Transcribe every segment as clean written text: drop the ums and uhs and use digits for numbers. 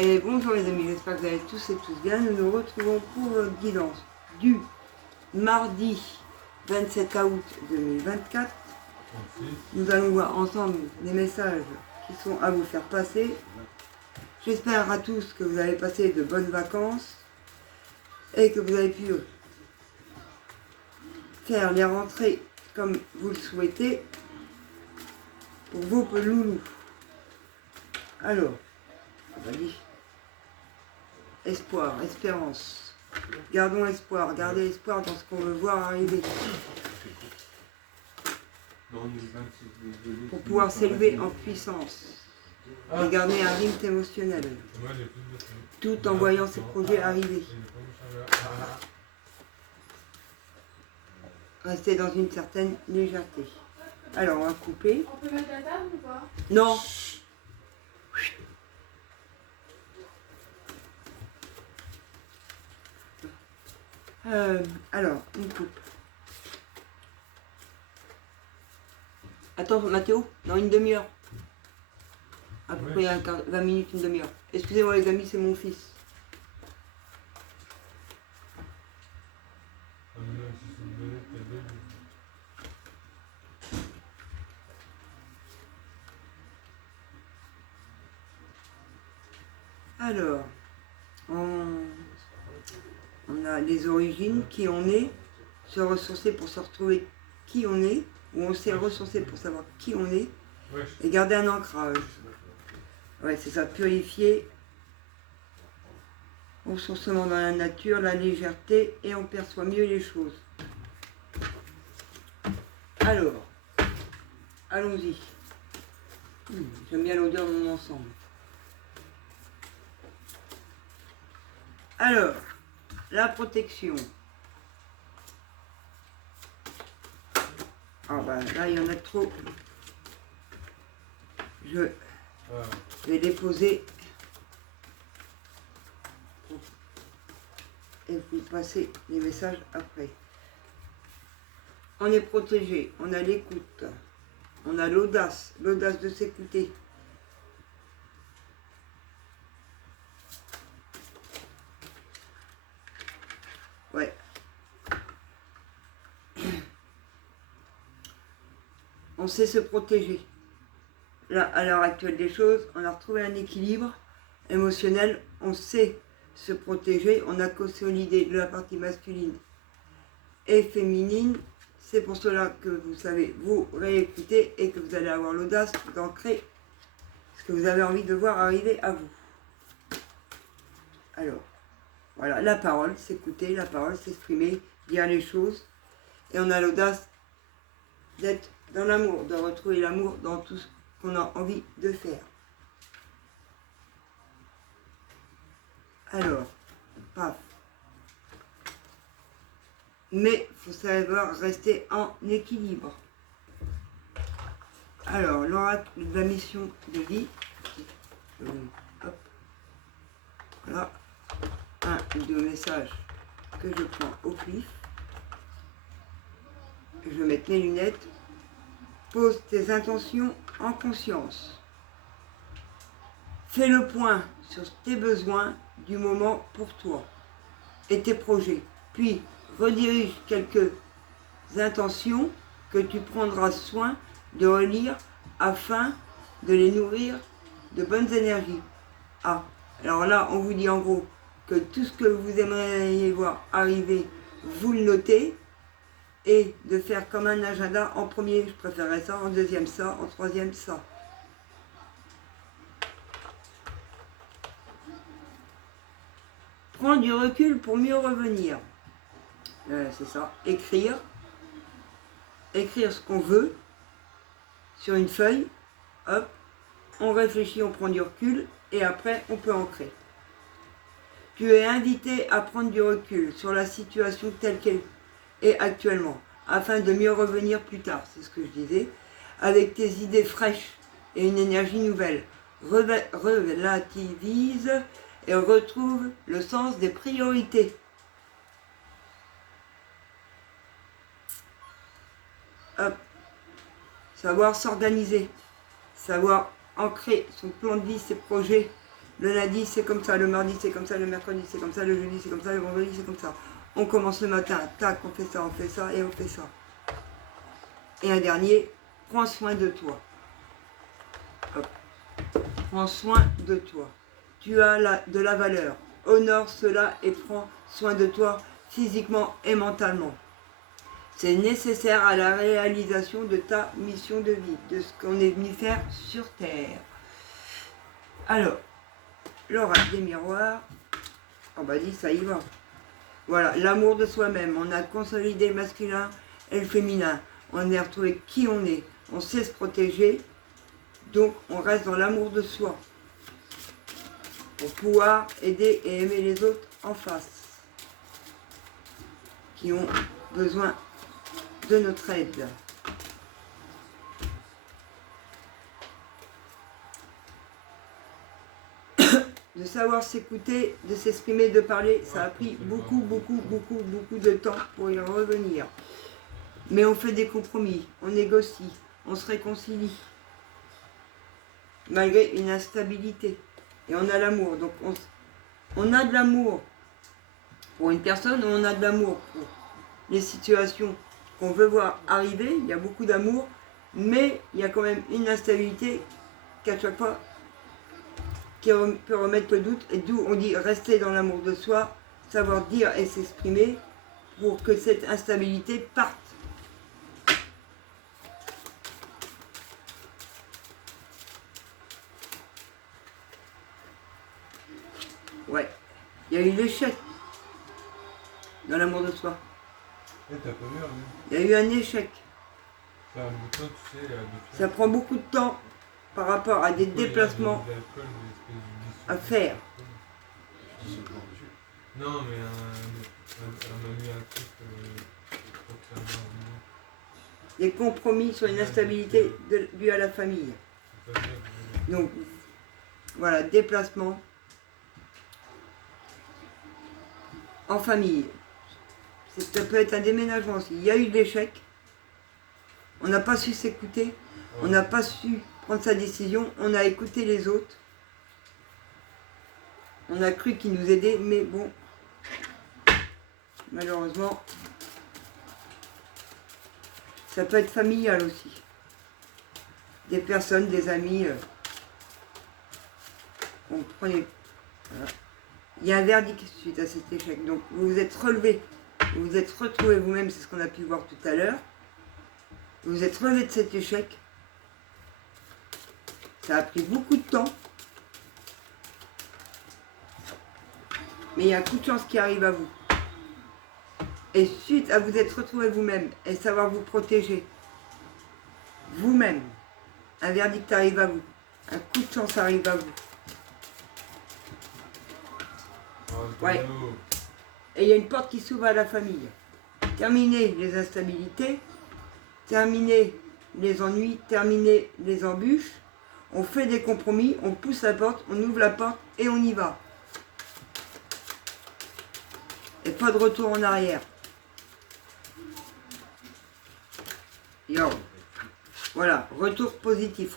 Et bonjour les amis, j'espère que vous allez tous et tous bien. Nous nous retrouvons pour votre guidance du mardi 27 août 2024. Nous allons voir ensemble les messages qui sont à vous faire passer. J'espère à tous que vous avez passé de bonnes vacances et que vous avez pu faire les rentrées comme vous le souhaitez pour vos loulous. Alors, vas-y. Espoir, espérance. Gardons espoir, gardez espoir dans ce qu'on veut voir arriver. Pour pouvoir s'élever en puissance et garder un rythme émotionnel, tout en voyant ces projets arriver. Restez dans une certaine légèreté. Alors, on va couper. On peut mettre la table ou pas? Non. Alors, on coupe. Attends, Mathéo, dans une demi-heure. À peu près 20 minutes, une demi-heure. Excusez-moi les amis, c'est mon fils. Alors, on a les origines, qui on est, se ressourcer pour se retrouver qui on est, ou on s'est ressourcé pour savoir qui on est, et garder un ancrage. Ouais, c'est ça, purifier, ressourcement dans la nature, la légèreté, et on perçoit mieux les choses. Alors, allons-y. J'aime bien l'odeur de mon ensemble. Alors, la protection. Ah bah là, il y en a trop. Je vais déposer et vous passer les messages après. On est protégé, on a l'écoute, on a l'audace de s'écouter. Ouais. On sait se protéger. Là, à l'heure actuelle des choses, on a retrouvé un équilibre émotionnel, on sait se protéger, on a consolidé la partie masculine et féminine. C'est pour cela que vous savez vous réécouter et que vous allez avoir l'audace d'ancrer ce que vous avez envie de voir arriver à vous. Alors, voilà, la parole, s'écouter, la parole, s'exprimer, dire les choses. Et on a l'audace d'être dans l'amour, de retrouver l'amour dans tout ce qu'on a envie de faire. Alors, paf. Mais il faut savoir rester en équilibre. Alors, l'oracle de la mission de vie. Hop. Voilà. Un ou deux messages que je prends au pif. Je vais mettre mes lunettes. Pose tes intentions en conscience. Fais le point sur tes besoins du moment pour toi et tes projets. Puis, redirige quelques intentions que tu prendras soin de relire afin de les nourrir de bonnes énergies. Ah, alors là, on vous dit en gros que tout ce que vous aimeriez voir arriver, vous le notez, et de faire comme un agenda. En premier, je préférerais ça, en deuxième ça, en troisième ça. Prends du recul pour mieux revenir. C'est ça, écrire ce qu'on veut sur une feuille, hop, on réfléchit, on prend du recul et après on peut ancrer. Tu es invité à prendre du recul sur la situation telle qu'elle est actuellement, afin de mieux revenir plus tard, c'est ce que je disais, avec tes idées fraîches et une énergie nouvelle. Relativise et retrouve le sens des priorités. Hop. Savoir s'organiser, savoir ancrer son plan de vie, ses projets Le lundi, c'est comme ça. Le mardi, c'est comme ça. Le mercredi, c'est comme ça. Le jeudi, c'est comme ça. Le vendredi, c'est comme ça. On commence le matin. Tac, on fait ça et on fait ça. Et un dernier, prends soin de toi. Hop. Prends soin de toi. Tu as de la valeur. Honore cela et prends soin de toi physiquement et mentalement. C'est nécessaire à la réalisation de ta mission de vie, de ce qu'on est venu faire sur Terre. Alors, l'oracle des miroirs. Oh bah dis, ça y va. Voilà, l'amour de soi-même. On a consolidé le masculin et le féminin. On a retrouvé qui on est. On sait se protéger. Donc, on reste dans l'amour de soi. Pour pouvoir aider et aimer les autres en face. Qui ont besoin de notre aide. De savoir s'écouter, de s'exprimer, de parler, ça a pris beaucoup de temps pour y revenir. Mais on fait des compromis, on négocie, on se réconcilie. Malgré une instabilité. Et on a l'amour. Donc on a de l'amour pour une personne, on a de l'amour pour les situations qu'on veut voir arriver. Il y a beaucoup d'amour, mais il y a quand même une instabilité qu'à chaque fois qui peut remettre le doute, et d'où on dit rester dans l'amour de soi, savoir dire et s'exprimer pour que cette instabilité parte. Ouais, il y a eu l'échec dans l'amour de soi. Et t'as pas vu, hein. Il y a eu un échec. Ça a un bout de temps, tu sais, Ça prend beaucoup de temps par rapport à des déplacements à faire. Non, mais on a mis un truc pour que ça marche. Des compromis sur une instabilité due à la famille. Donc, voilà, déplacement en famille. Ça peut être un déménagement aussi. Il y a eu de l'échec. On n'a pas su s'écouter. On n'a pas su prendre sa décision. On a écouté les autres. On a cru qu'ils nous aidaient, mais bon, malheureusement, ça peut être familial aussi. Des personnes, des amis, on prenait. Voilà. Il y a un verdict suite à cet échec. Donc vous vous êtes relevé, vous vous êtes retrouvé vous-même, c'est ce qu'on a pu voir tout à l'heure. Vous vous êtes relevé de cet échec. Ça a pris beaucoup de temps. Mais il y a un coup de chance qui arrive à vous. Et suite à vous être retrouvé vous-même et savoir vous protéger, vous-même, un verdict arrive à vous. Un coup de chance arrive à vous. Ouais. Et il y a une porte qui s'ouvre à la famille. Terminer les instabilités, terminer les ennuis, terminer les embûches. On fait des compromis, on pousse la porte, on ouvre la porte et on y va. Et pas de retour en arrière. Yo. Voilà, retour positif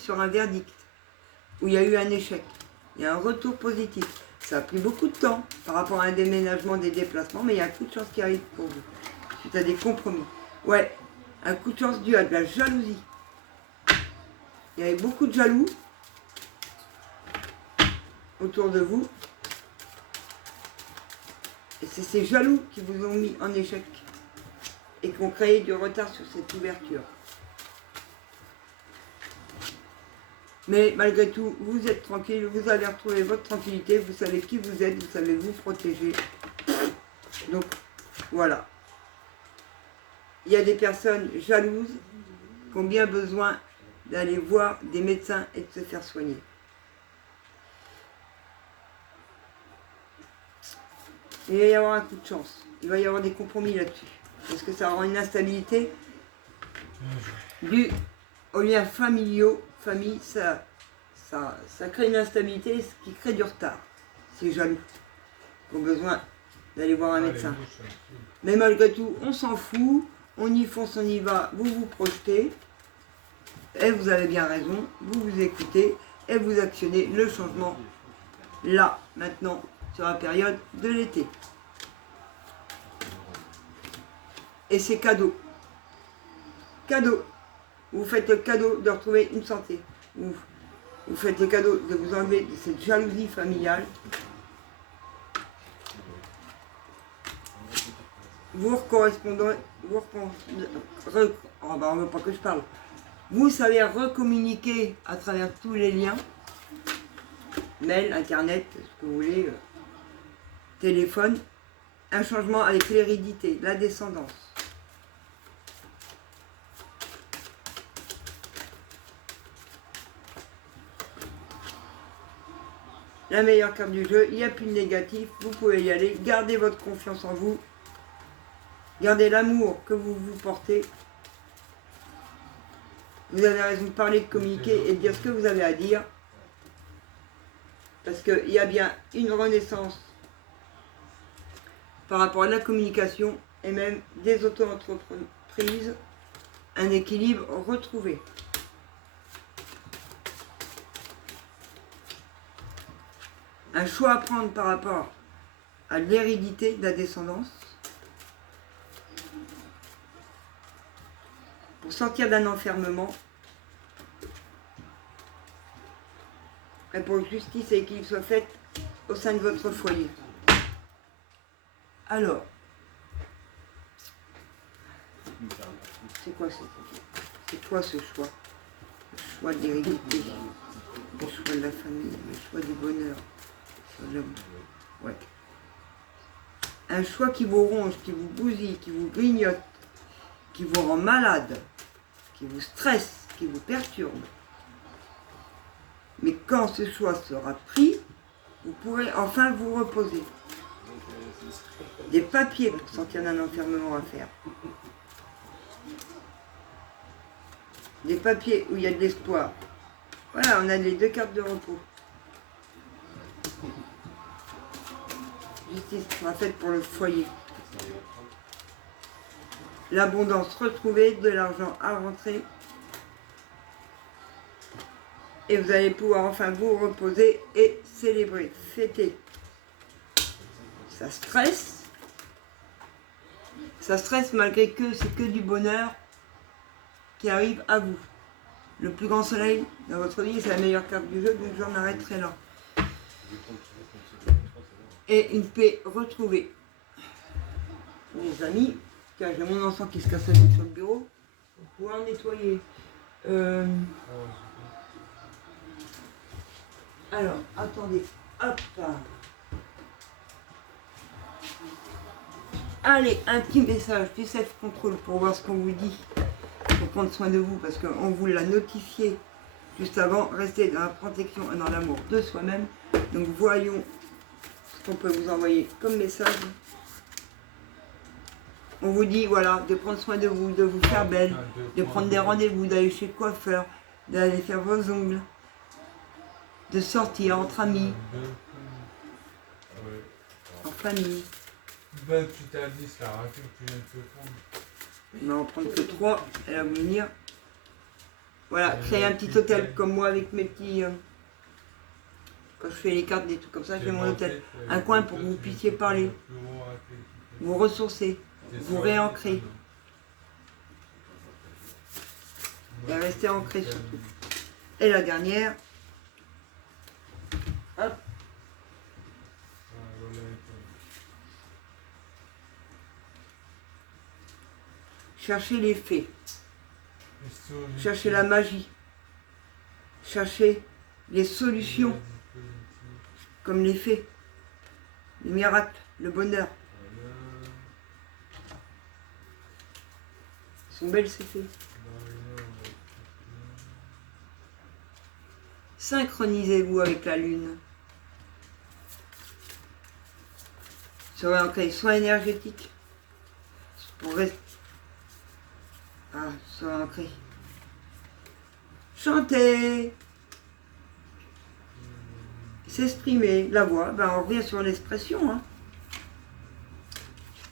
sur un verdict où il y a eu un échec. Il y a un retour positif. Ça a pris beaucoup de temps par rapport à un déménagement, des déplacements, mais il y a un coup de chance qui arrive pour vous. Suite à des compromis. Ouais, un coup de chance dû à de la jalousie. Il y avait beaucoup de jaloux autour de vous. Et c'est ces jaloux qui vous ont mis en échec et qui ont créé du retard sur cette ouverture. Mais malgré tout, vous êtes tranquille, vous avez retrouvé votre tranquillité, vous savez qui vous êtes, vous savez vous protéger. Donc, voilà. Il y a des personnes jalouses qui ont bien besoin d'aller voir des médecins et de se faire soigner. Il va y avoir un coup de chance. Il va y avoir des compromis là-dessus. Parce que ça aura une instabilité due aux liens familiaux. Famille, ça crée une instabilité, ce qui crée du retard. C'est jaloux. Ils ont besoin d'aller voir un médecin. Mais malgré tout, on s'en fout. On y fonce, on y va. Vous vous projetez. Et vous avez bien raison. Vous vous écoutez. Et vous actionnez le changement là, maintenant, sur la période de l'été. Et c'est cadeau. Cadeau. Vous faites le cadeau de retrouver une santé. Vous faites le cadeau de vous enlever de cette jalousie familiale. Vous correspondez, on ne veut pas que je parle. Vous savez recommuniquer à travers tous les liens, mail, internet, ce que vous voulez, téléphone, un changement avec l'hérédité, la descendance. La meilleure carte du jeu, il n'y a plus de négatif, vous pouvez y aller, gardez votre confiance en vous, gardez l'amour que vous vous portez. Vous avez raison de parler, de communiquer et de dire ce que vous avez à dire. Parce qu'il y a bien une renaissance par rapport à la communication et même des auto-entreprises, un équilibre retrouvé. Un choix à prendre par rapport à l'hérédité de la descendance. Pour sortir d'un enfermement. Et pour que justice et équilibre soient faits au sein de votre foyer. Alors, c'est quoi ce choix? Le choix de l'hérédité, le choix de la famille, le choix du bonheur, le choix de l'amour. Ouais. Un choix qui vous ronge, qui vous bousille, qui vous grignote, qui vous rend malade, qui vous stresse, qui vous perturbe. Mais quand ce choix sera pris, vous pourrez enfin vous reposer. Des papiers pour sortir d'un enfermement à faire. Des papiers où il y a de l'espoir. Voilà, on a les 2 cartes de repos. Justice sera faite pour le foyer. L'abondance retrouvée, de l'argent à rentrer. Et vous allez pouvoir enfin vous reposer et célébrer, fêter. Ça stresse. Ça stresse malgré que c'est que du bonheur qui arrive à vous. Le plus grand soleil dans votre vie, c'est la meilleure carte du jeu, donc j'en arrêterai là. Et une paix retrouvée. Les amis, car j'ai mon enfant qui se casse la tête sur le bureau, pour pouvoir nettoyer. Alors, attendez, hop. Allez, un petit message du self-control pour voir ce qu'on vous dit, pour prendre soin de vous, parce qu'on vous l'a notifié juste avant. Restez dans la protection et dans l'amour de soi-même. Donc voyons ce qu'on peut vous envoyer comme message. On vous dit, voilà, de prendre soin de vous faire belle, de prendre des rendez-vous, d'aller chez le coiffeur, d'aller faire vos ongles, de sortir entre amis, en famille. Ben, tu t'as dit, ça raconte, tu viens de te prendre. On va en prendre que 3, elle va venir. Voilà, créer un petit hôtel comme moi avec mes petits... quand je fais les cartes, des trucs comme ça, j'ai mon hôtel. Un coin pour que vous puissiez parler, vous ressourcer, vous réancrer. Et rester ancré surtout. Et la dernière. Hop. Cherchez les faits. Cherchez la magie. Cherchez les solutions. Comme les faits. Les miracles. Le bonheur. Ils sont belles ces faits. Synchronisez-vous avec la lune. Soyez ancré, soin énergétique. Pour rester. Ah, soyez ancré. Chanter. S'exprimer. La voix, ben on revient sur l'expression. Hein.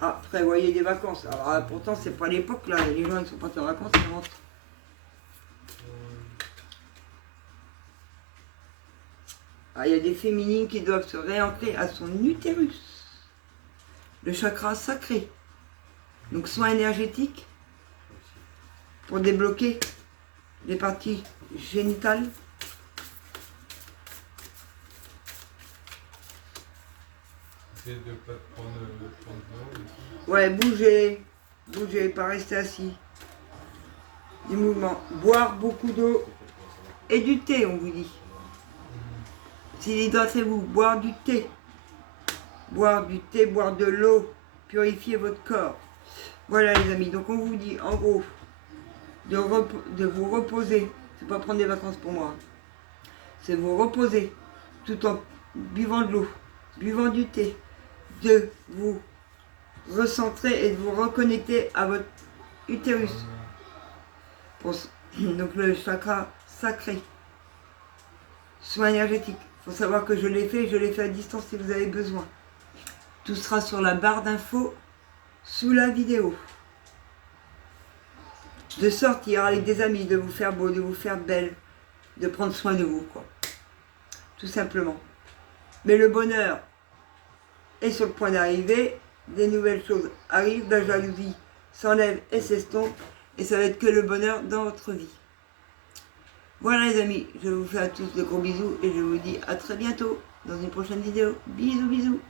Ah, prévoyez des vacances. Alors pourtant c'est pas l'époque là, les gens ils sont pas en vacances, ils rentrent. Ah, il y a des féminines qui doivent se réancrer à son utérus, le chakra sacré. Donc soin énergétique pour débloquer les parties génitales. Essayez de ne pas prendre de l'eau. Ouais, bougez, pas rester assis. Du mouvement. Boire beaucoup d'eau et du thé, on vous dit. S'il hydratez-vous, boire du thé. Boire du thé, boire de l'eau, purifier votre corps. Voilà les amis, donc on vous dit en gros de vous reposer. C'est pas prendre des vacances pour moi. C'est vous reposer tout en buvant de l'eau, buvant du thé, de vous recentrer et de vous reconnecter à votre utérus. Donc le chakra sacré. Soin énergétique. Il faut savoir que je l'ai fait à distance si vous avez besoin. Tout sera sur la barre d'infos sous la vidéo. De sortir avec des amis, de vous faire beau, de vous faire belle, de prendre soin de vous, quoi. Tout simplement. Mais le bonheur est sur le point d'arriver, des nouvelles choses arrivent, la jalousie s'enlève et s'estompe, et ça va être que le bonheur dans votre vie. Voilà les amis, je vous fais à tous de gros bisous et je vous dis à très bientôt dans une prochaine vidéo. Bisous bisous.